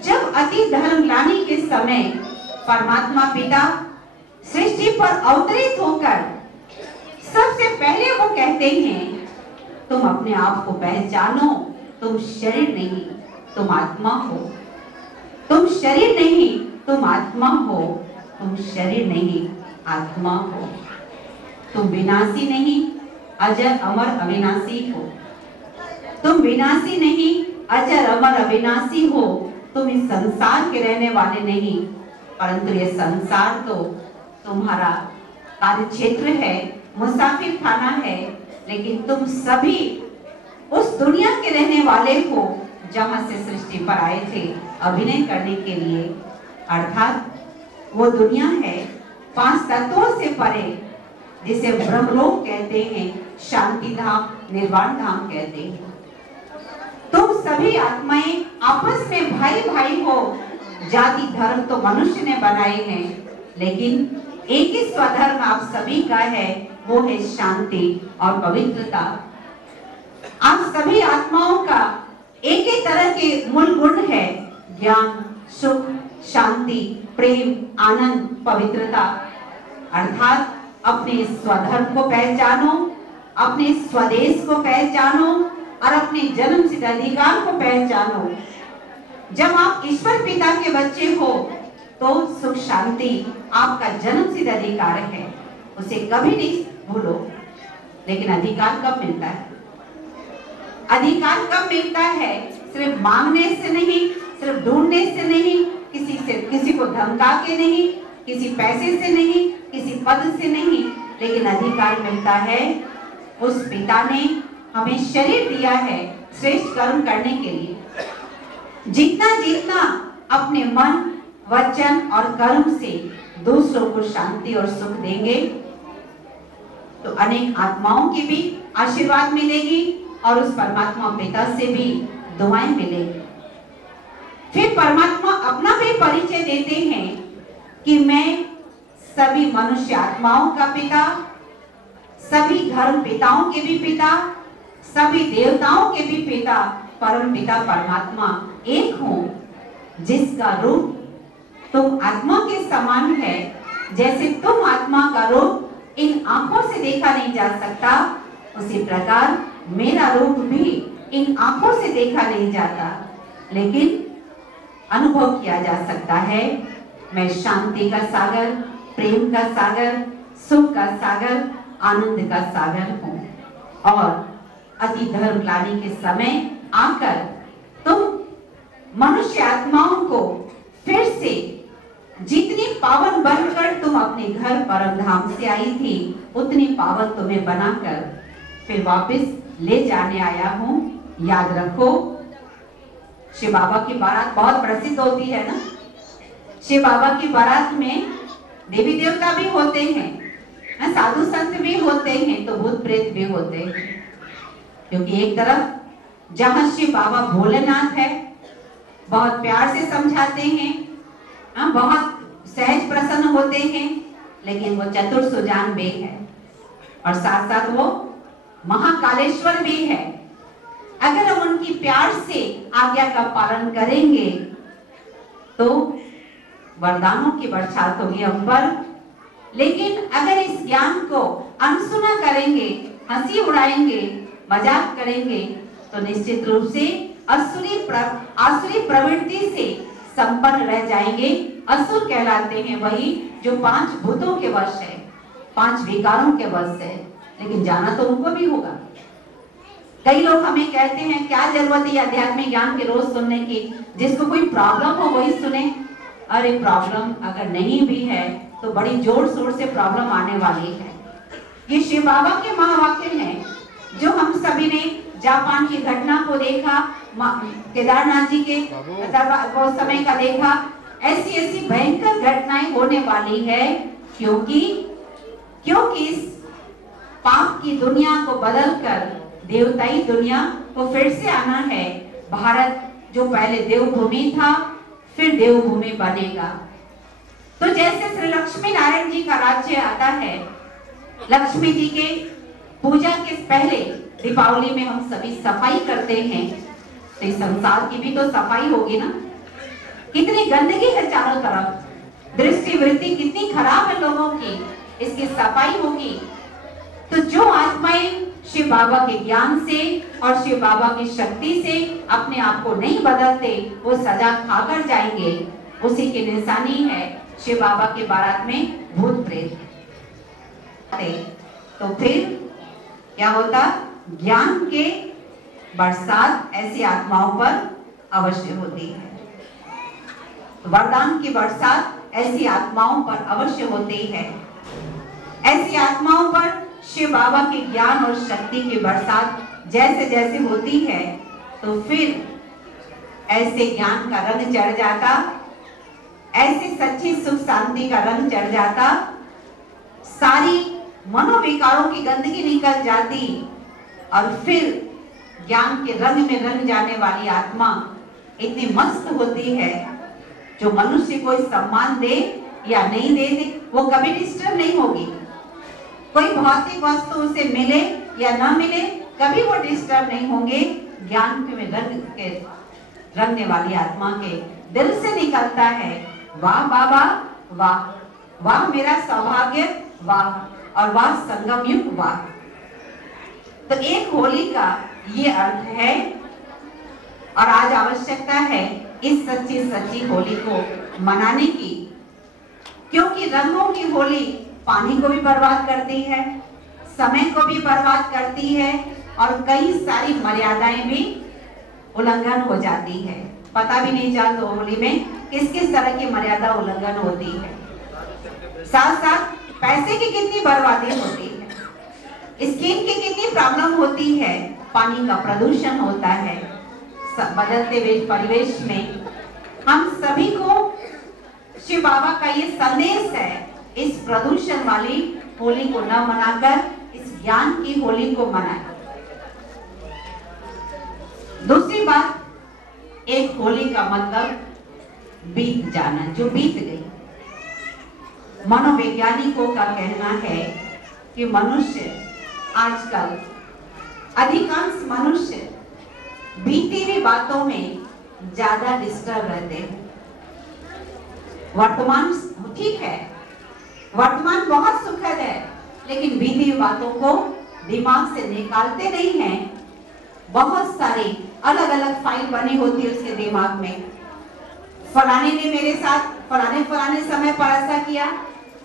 जब अति धर्म ग्लानि के समय परमात्मा पिता सृष्टि पर अवतरित होकर सबसे पहले वो कहते हैं, तुम अपने आप को पहचानो, तुम शरीर नहीं तुम आत्मा हो, तुम शरीर नहीं तुम आत्मा हो, तुम शरीर नहीं आत्मा हो, तुम विनाशी नहीं अजर अमर अविनाशी हो, तुम विनाशी नहीं अजर अमर अविनाशी हो, तुम इस संसार के रहने वाले नहीं, परंतु ये संसार तो तुम्हारा कार्य क्षेत्र है, मुसाफिर खाना है, लेकिन तुम सभी उस दुनिया के रहने वाले हो जहां से सृष्टि पर आए थे अभिनय करने के लिए। अर्थात वो दुनिया है 5 तत्वों से परे, जिसे ब्रह्मलोक कहते हैं, शांति धाम, निर्वाण धाम कहते हैं। तुम सभी आत्माएं आपस में भाई भाई हो। जाति धर्म तो मनुष्य ने बनाए हैं, लेकिन एक ही स्वधर्म आप सभी का है, वो है शांति और पवित्रता। आप सभी आत्माओं का एक ही तरह के मूल गुण है, ज्ञान, सुख, शांति, प्रेम, आनंद, पवित्रता। अर्थात अपने स्वधर्म को पहचानो, अपने स्वदेश को पहचानो और अपने जन्म सिद्ध अधिकार को पहचानो। जब आप ईश्वर पिता के बच्चे हो तो सुख शांति आपका जन्म सिद्ध अधिकार है, उसे कभी नहीं भूलो। लेकिन अधिकार कब मिलता है? अधिकार कब मिलता है? सिर्फ मांगने से नहीं, सिर्फ ढूंढने से नहीं, किसी को धमका के नहीं, किसी पैसे से नहीं, किसी पद से नहीं, लेकिन अधिकार मिलता है उस पिता ने हमें शरीर दिया है श्रेष्ठ कर्म करने के लिए। जितना जितना अपने मन, वचन और कर्म से दूसरों को शांति और सुख देंगे तो अनेक आत्माओं की भी आशीर्वाद मिलेगी और उस परमात्मा पिता से भी दुआएं मिलेगी। फिर परमात्मा अपना भी परिचय देते हैं कि मैं सभी मनुष्य आत्माओं का पिता, सभी धर्म पिताओं के भी पिता, सभी देवताओं के भी पिता, परम पिता परमात्मा एक हूं, जिसका रूप तुम आत्मा के समान है। जैसे तुम आत्मा का रूप इन आंखों से देखा नहीं जा सकता, उसी प्रकार मेरा रूप भी इन आंखों से देखा नहीं जाता, लेकिन अनुभव किया जा सकता है। मैं शांति का सागर, प्रेम का सागर, सुख का सागर, आनंद का सागर हूँ। और अति धर्म ग्लानि के समय आकर तुम मनुष्य आत्माओं को फिर से जितनी पावन बनकर तुम अपने घर परम धाम से आई थी, उतनी पावन तुम्हें बनाकर फिर वापस ले जाने आया हूँ। याद रखो, शिव बाबा की बारात बहुत प्रसिद्ध होती है ना। शिव बाबा की बारात में देवी देवता भी होते हैं, साधु संत भी होते हैं, तो भूत प्रेत भी होते हैं। क्योंकि एक तरफ जहां शिव बाबा भोलेनाथ है, बहुत प्यार से समझाते हैं, बहुत सहज प्रसन्न होते हैं, लेकिन वो चतुर सुजान भी है और साथ साथ वो महाकालेश्वर भी है। अगर हम उनकी प्यार से आज्ञा का पालन करेंगे तो वरदानों की बरसात होगी हम पर। लेकिन अगर इस ज्ञान को अनसुना करेंगे, हंसी उड़ाएंगे, मजाक करेंगे, तो निश्चित रूप से आसुरी प्रवृत्ति से संपन्न रह जाएंगे। असुर कहलाते हैं वही जो 5 भूतों के वश है, 5 विकारों के वश है। लेकिन जाना तो उनको भी होगा। कई लोग हमें कहते हैं क्या जरूरत है आध्यात्मिक ज्ञान के रोज सुनने की, जिसको कोई प्रॉब्लम हो वही सुने। अरे प्रॉब्लम अगर नहीं भी है तो बड़ी जोर शोर से प्रॉब्लम आने वाली है। ये शिव बाबा के महावाक्य हैं, जो हम सभी ने जापान की घटना को देखा, केदारनाथ जी के समय का देखा। ऐसी ऐसी भयंकर घटनाएं होने वाली है, क्योंकि इस पाप की दुनिया को बदलकर देवताई दुनिया को फिर से आना है। भारत जो पहले देवभूमि था, फिर देवभूमि बनेगा। तो जैसे श्री लक्ष्मी नारायण जी का राज्य आता है, लक्ष्मी जी के पूजा के पहले दीपावली में हम सभी सफाई करते हैं, तो इस संसार की भी तो सफाई होगी ना। कितनी गंदगी है चारों तरफ, दृष्टि वृत्ति कितनी खराब है लोगों की, इसकी सफाई होगी तो जो आत्माएं शिव बाबा के ज्ञान से और शिव बाबा की शक्ति से अपने आप को नहीं बदलते वो सजा खाकर जाएंगे। उसी की निशानी है शिव बाबा के बारात में भूत प्रेत। तो फिर क्या होता, ज्ञान के बरसात ऐसी आत्माओं पर अवश्य होती है, वरदान की बरसात ऐसी आत्माओं पर अवश्य होती है। ऐसी आत्माओं पर शिव बाबा के ज्ञान और शक्ति की बरसात जैसे जैसे होती है तो फिर ऐसे ज्ञान का रंग चढ़ जाता, ऐसे सच्ची सुख शांति का रंग चढ़ जाता, सारी मनोविकारों की गंदगी निकल जाती और फिर ज्ञान के रंग में रंग जाने वाली आत्मा इतनी मस्त होती है जो मनुष्य को सम्मान दे या नहीं दे वो कभी डिस्टर्ब नहीं होगी। कोई भौतिक वस्तु उसे मिले या ना मिले कभी वो डिस्टर्ब नहीं होंगे। ज्ञान में रंगने वाली आत्मा के दिल से निकलता है, वाह बाबा वाह, वाह मेरा सौभाग्य वाह, और वाह संगम युग वाह। तो एक होली का ये अर्थ है और आज आवश्यकता है इस सच्ची होली को मनाने की, क्योंकि रंगों की होली पानी को भी बर्बाद करती है, समय को भी बर्बाद करती है और कई सारी मर्यादाएं भी उल्लंघन हो जाती है। पता भी नहीं चलता होली में किस किस तरह की मर्यादा उल्लंघन होती है। साथ साथ पैसे की कितनी बर्बादी होती है, स्किन की कितनी प्रॉब्लम होती है, पानी का प्रदूषण होता है। बदलते हुए परिवेश में हम सभी को शिव बाबा का ये संदेश है, इस प्रदूषण वाली होली को न मनाकर इस ज्ञान की होली को मनाएं। दूसरी बात, एक होली का मतलब बीत जाना, जो बीत गई। मनोवैज्ञानिकों का कहना है कि मनुष्य आजकल अधिकांश मनुष्य बीती हुई बातों में ज्यादा डिस्टर्ब रहते हैं। वर्तमान ठीक है, वर्तमान बहुत सुखद है, लेकिन बीती हुई बातों को दिमाग से निकालते नहीं हैं। बहुत सारी अलग अलग फाइल बनी होती है उसके दिमाग में। फलाने ने मेरे साथ फलाने समय पर ऐसा किया,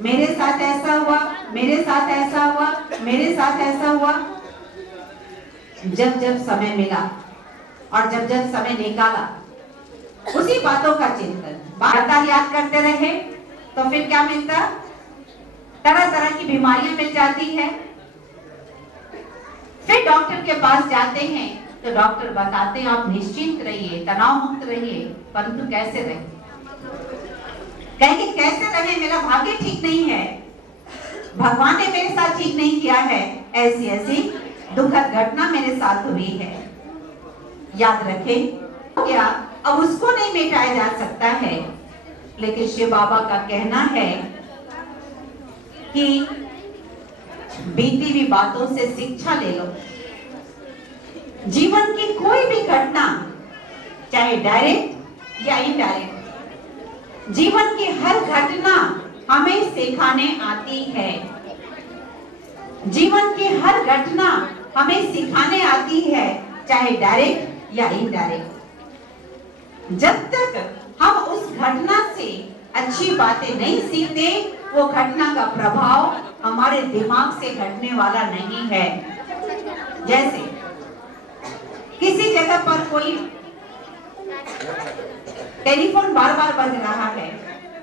मेरे साथ ऐसा हुआ, मेरे साथ ऐसा हुआ, मेरे साथ ऐसा हुआ। जब जब समय मिला और जब जब समय निकाला उसी बातों का चिंतन बार-बार याद करते रहे तो फिर क्या मिलता, तरह तरह की बीमारियां मिल जाती है। फिर डॉक्टर के पास जाते हैं तो डॉक्टर बताते हैं आप निश्चिंत रहिए, तनाव मुक्त रहिए, परंतु कैसे रहे, कहेंगे कैसे रहे, मेरा भाग्य ठीक नहीं है, भगवान ने मेरे साथ ठीक नहीं किया है, ऐसी ऐसी दुखद घटना मेरे साथ हुई है। याद रखें क्या, अब उसको नहीं मिटाया जा सकता है, लेकिन शिव बाबा का कहना है कि बीती हुई बातों से शिक्षा ले लो। जीवन की कोई भी घटना, चाहे डायरेक्ट या इनडायरेक्ट, जीवन की हर घटना हमें सिखाने आती है। जीवन की हर घटना हमें सिखाने आती है, चाहे डायरेक्ट या इनडायरेक्ट। जब तक हम उस घटना से अच्छी बातें नहीं सीखते, वो घटना का प्रभाव हमारे दिमाग से घटने वाला नहीं है। जैसे किसी जगह पर कोई टेलीफोन बार बार बज रहा है,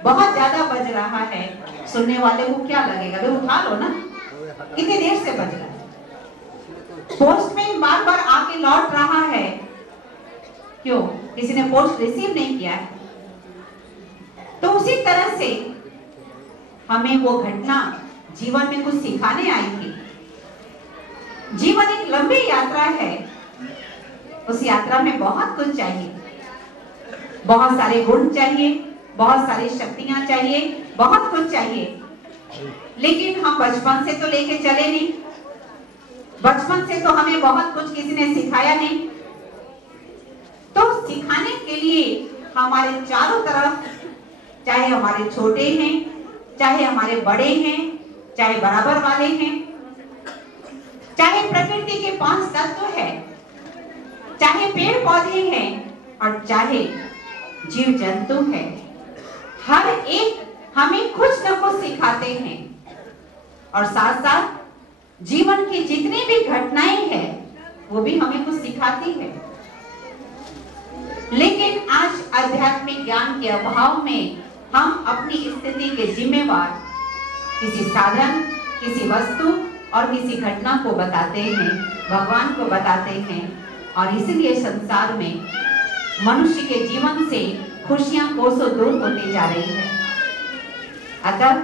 बहुत ज्यादा बज रहा है, सुनने वाले को क्या लगेगा, वे उठा लो ना, कितनी देर से बज रहा है। पोस्टमैन बार बार आके लौट रहा है, क्यों, किसी ने पोस्ट रिसीव नहीं किया है। तो उसी तरह से हमें वो घटना जीवन में कुछ सिखाने आई थी। जीवन एक लंबी यात्रा है, उस यात्रा में बहुत कुछ चाहिए, बहुत सारे गुण चाहिए, बहुत सारी शक्तियां चाहिए, बहुत कुछ चाहिए। लेकिन हम बचपन से तो लेके चले नहीं, बचपन से तो हमें बहुत कुछ किसी ने सिखाया नहीं। तो सिखाने के लिए हमारे चारों तरफ, चाहे हमारे छोटे हैं, चाहे हमारे बड़े हैं, चाहे बराबर वाले हैं, चाहे प्रकृति के 5 तत्व है, चाहे पेड़ पौधे हैं और चाहे जीव जंतु है, हर एक हमें कुछ न कुछ सिखाते हैं और साथ साथ जीवन की जितनी भी घटनाएं हैं वो भी हमें कुछ सिखाती है। लेकिन आज आध्यात्मिक ज्ञान के अभाव में हम अपनी स्थिति के जिम्मेवार किसी साधन, किसी वस्तु और किसी घटना को बताते हैं, भगवान को बताते हैं और इसलिए संसार में मनुष्य के जीवन से खुशियां कोसों दूर होती जा रही है। अतः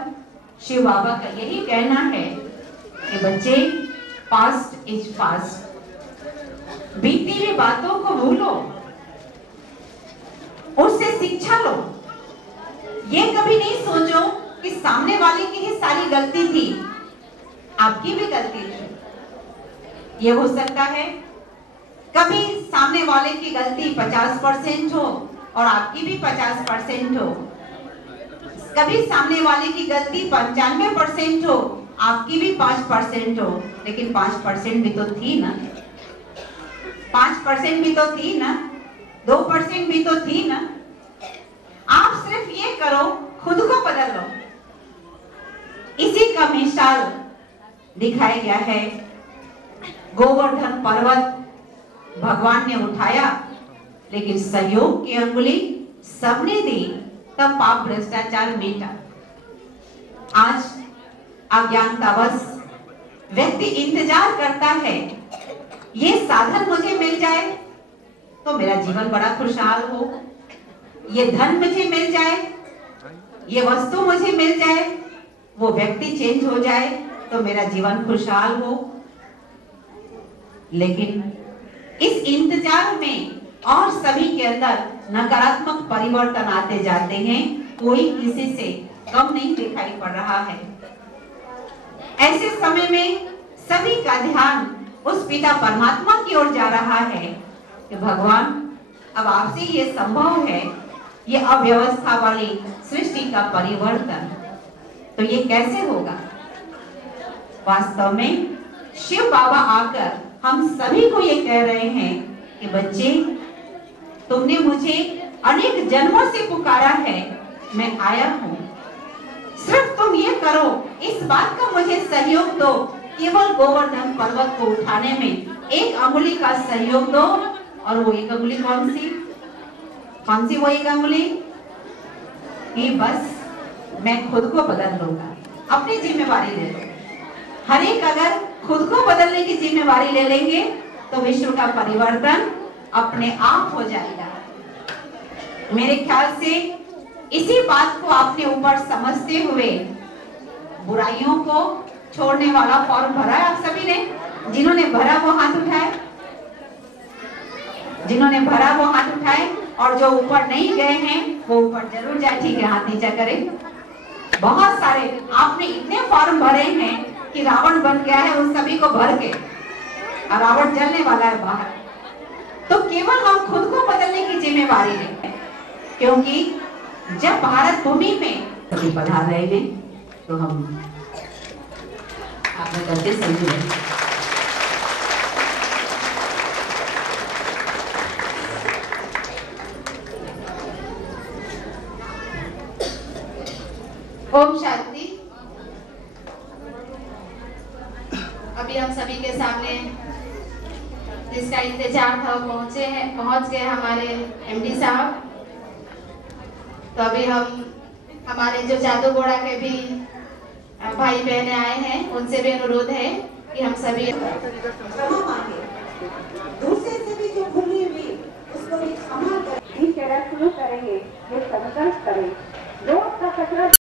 शिव बाबा का यही कहना है कि बच्चे, पास्ट इज पास्ट, बीती हुई बातों को भूलो, उससे शिक्षा लो। ये कभी नहीं सोचो कि सामने वाले की ही सारी गलती थी, आपकी भी गलती थी। ये हो सकता है कभी सामने वाले की गलती 50% हो और आपकी भी 50% हो, कभी सामने वाले की गलती 95% हो, आपकी भी 5% हो, लेकिन 5% भी तो थी ना, 5% भी तो थी ना, 2% भी तो थी ना। आप सिर्फ ये करो, खुद को बदल लो। इसी का मिसाल दिखाया गया है। गोवर्धन पर्वत भगवान ने उठाया, लेकिन सहयोग की अंगुली सबने दी, तब पाप भ्रष्टाचार मिटा। आज अज्ञानतावश व्यक्ति इंतजार करता है, ये साधन मुझे मिल जाए तो मेरा जीवन बड़ा खुशहाल हो, ये धन मुझे मिल जाए, ये वस्तु मुझे मिल जाए, वो व्यक्ति चेंज हो जाए तो मेरा जीवन खुशहाल हो। लेकिन इस इंतजार में और सभी के अंदर नकारात्मक परिवर्तन आते जाते हैं, कोई किसी से कम नहीं दिखाई पड़ रहा है। ऐसे समय में सभी का ध्यान उस पिता परमात्मा की ओर जा रहा है कि भगवान, अब आपसे ये संभव है, ये अव्यवस्था वाली सृष्टि का परिवर्तन, तो ये कैसे होगा? वास्तव में शिव बाबा आकर हम सभी को ये कह रहे हैं कि बच्चे, तुमने मुझे अनेक जन्मों से पुकारा है, मैं आया हूं। सिर्फ तुम ये करो, इस बात का मुझे सहयोग दो, केवल गोवर्धन पर्वत को उठाने में एक अंगुली का सहयोग दो। और वो एक अंगुली कौन सी वो एक अंगुली? कि बस मैं खुद को बदल लूंगा, अपनी जिम्मेवारी ले लो। हर एक अगर खुद को बदलने की जिम्मेवारी ले लेंगे तो विश्व का परिवर्तन अपने आप हो जाएगा। मेरे ख्याल से इसी बात को आपने ऊपर समझते हुए बुराइयों को छोड़ने वाला फॉर्म भरा है आप सभी ने। जिन्होंने भरा वो हाथ उठाए, जिन्होंने भरा वो हाथ उठाए, और जो ऊपर नहीं गए हैं वो ऊपर जरूर जाए। ठीक है, हाथ नीचा करें। बहुत सारे आपने इतने फॉर्म भरे हैं कि रावण बन गया है उन सभी को भर के, और रावण जलने वाला है बाहर। तो केवल हम खुद को बदलने की जिम्मेवारी लें, क्योंकि जब भारत भूमि में सभी पधार रहे हैं तो हम आपने करते समझे। ओम शांति। अभी हम सभी के सामने जिसका इंतजार था वो पहुंच गए हमारे एमडी साहब। तो अभी हम हमारे जो जादूगोड़ा के भी भाई बहने आए हैं, उनसे भी अनुरोध है कि हम सभी